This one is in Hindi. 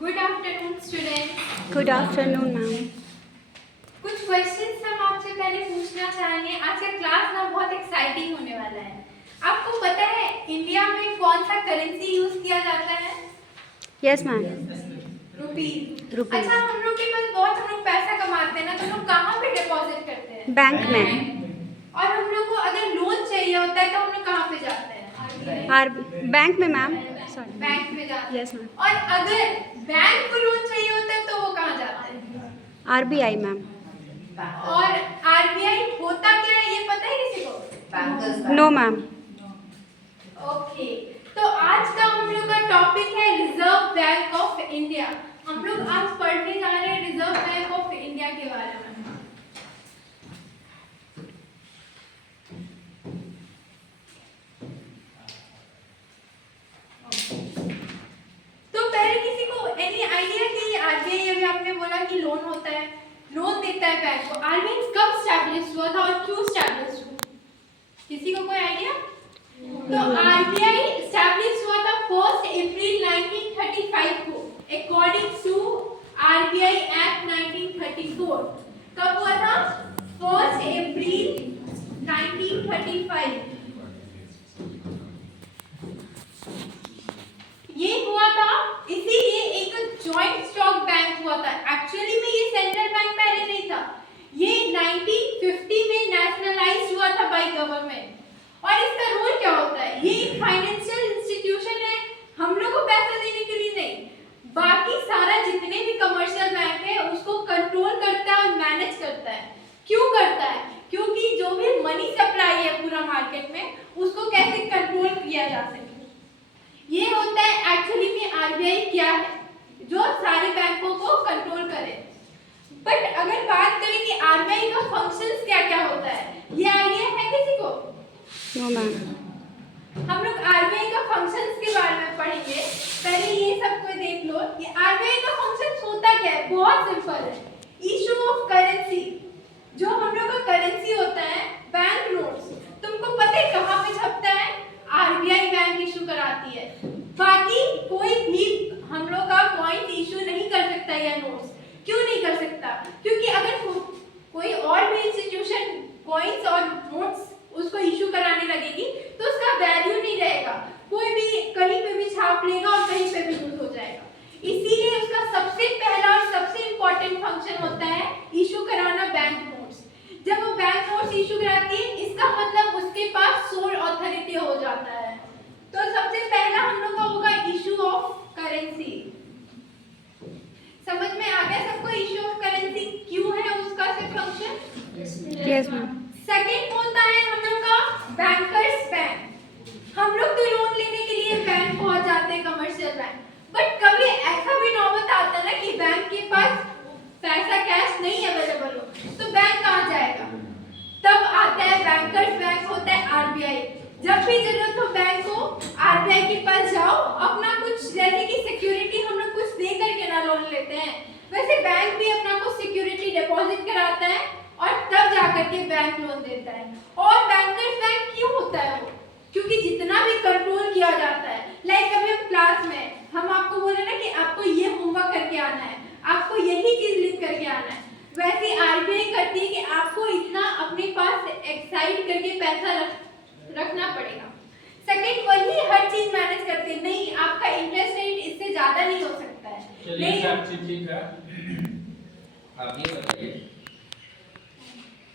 Good afternoon student. Good afternoon ma'am. कुछ क्वेश्चंस हम आपसे पहले पूछना चाहेंगे। आज का क्लास ना बहुत एक्साइटिंग होने वाला है। आपको पता है इंडिया में कौन सा करेंसी यूज किया जाता है? Yes ma'am. रुपीज। रुपीज। अच्छा, हम लोग के पास बहुत हम लोग पैसा कमाते हैं ना, तो हम लोग कहाँ पे डिपॉजिट करते हैं? बैंक में। और हम लोग को अगर लोन चाहिए होता है तो हम लोग कहाँ पे जाते हैं? बैंक में मैम। सॉरी, बैंक में जाते हैं। Yes ma'am. और अगर बैंक को लोन चाहिए होता है तो वो कहाँ जाते हैं? RBI ma'am. और आरबीआई होता क्या है ये पता है किसी को? No ma'am. ओके, तो आज का हम लोग का टॉपिक है रिजर्व बैंक ऑफ इंडिया। हम लोग आज पढ़ने जा रहे हैं रिजर्व बैंक ऑफ इंडिया के बारे में। तो पहले किसी को एनी आइडिया कि आरबीआई, अभी आपने बोला कि लोन होता है, लोन देता है बैंक को। आरबीआई कब स्टैब्लिश हुआ था और क्यों स्टैब्लिश हुआ? किसी को कोई आइडिया? तो आरबीआई स्टैब्लिश हुआ था 1 अप्रैल 1935 को अकॉर्डिंग टू आरबीआई एक्ट 1934। कब हुआ था? 1 अप्रैल 1935। ये हुआ था, इसीलिए एक जॉइंट स्टॉक बैंक हुआ था। एक्चुअली में ये सेंट्रल बैंक पहले नहीं था, ये 1950 में नेशनलाइज्ड हुआ था बाय गवर्नमेंट। और इसका रोल क्या होता है? ये एक फाइनेंशियल इंस्टीट्यूशन है, हम लोग को पैसा देने के लिए नहीं, बाकी सारा जितने भी कमर्शियल बैंक है उसको कंट्रोल करता है और मैनेज करता है। क्यों करता है? क्योंकि जो भी मनी सप्लाई है पूरा मार्केट में, उसको कैसे कंट्रोल किया जा सके, ये होता है एक्चुअली में आरबीआई क्या है, जो सारे बैंकों को कंट्रोल करे। बट अगर बात करें कि आरबीआई का फंक्शंस क्या क्या होता है, ये आइडिया है किसी को? No ma'am. हम लोग आरबीआई का फंक्शंस के बारे में पढ़ेंगे। पहले ये सब को देख लो कि आरबीआई का फंक्शंस होता क्या है। बहुत सिंपल है, इशू ऑफ करेंसी। जो हम लोग का करेंसी होता है, बैंक नोट्स, तुमको पता है कहाँ पे छपता है? आरबीआई बैंक इशू कराती है। बाकी कोई भी हम लोग का कॉइन इशू नहीं कर सकता या नोट्स। क्यों नहीं कर सकता? क्योंकि अगर कोई और भी इंस्टीट्यूशन कॉइन्स और नोट्स उसको इशू कराने लगेगी तो उसका वैल्यू नहीं रहेगा, कोई भी कहीं पे भी छाप लेगा और कहीं पे भी यूज हो जाएगा। इसीलिए उसका सबसे पहला और सबसे इम्पोर्टेंट फंक्शन होता है इशू कराना बैंक नोट्स। जब वो बैंक नोट्स इशू कराती है, इसका मतलब उसके पास सोल अथॉरिटी हो जाता है। तो सबसे पहला हम लोग का होगा इशू ऑफ करेंसी। समझ में आ गया सबको इशू ऑफ करेंसी क्यों है, उसका से फंक्शन? Yes ma'am. सेकंड होता है हम लोग का बैंकर्स बैंक। हम लोग तो लोन लेने के लिए बैंक पहुंच जाते हैं, कमर्शियल बैंक। बट कभी ऐसा भी नौबत आता है ना कि बैंक के पास पैसा कैश नहीं अवेलेबल हो, तो बैंक कहाँ जाएगा? तब आता है बैंकर्स बैंक, होता है आरबीआई। जब भी जरूरत हो बैंक को, आरबीआई के पास जाओ, अपना कुछ जैसे कि सिक्योरिटी हम लोग कुछ दे करके ना लोन लेते हैं, वैसे बैंक भी अपना कुछ सिक्योरिटी डिपॉजिट कराता है और तब जाकर के बैंक लोन देता है। और बैंकर्स बैंक क्यों होता है वो? क्योंकि जितना भी कंट्रोल किया जाता है, लाइक अभी हम क्लास में हम आपको बोले ना कि आपको ये होमवर्क करके आना है, आपको यही चीज लिख करके आना है, वैसे आरबीआई करती है कि आपको इतना अपने पास एक्साइड करके पैसा रखना पड़ेगा। सेकंड, वही हर चीज मैनेज करते हैं, नहीं आपका इंटरेस्ट रेट इससे ज्यादा नहीं हो सकता है। चलिए सब ठीक है। आप ये बताइए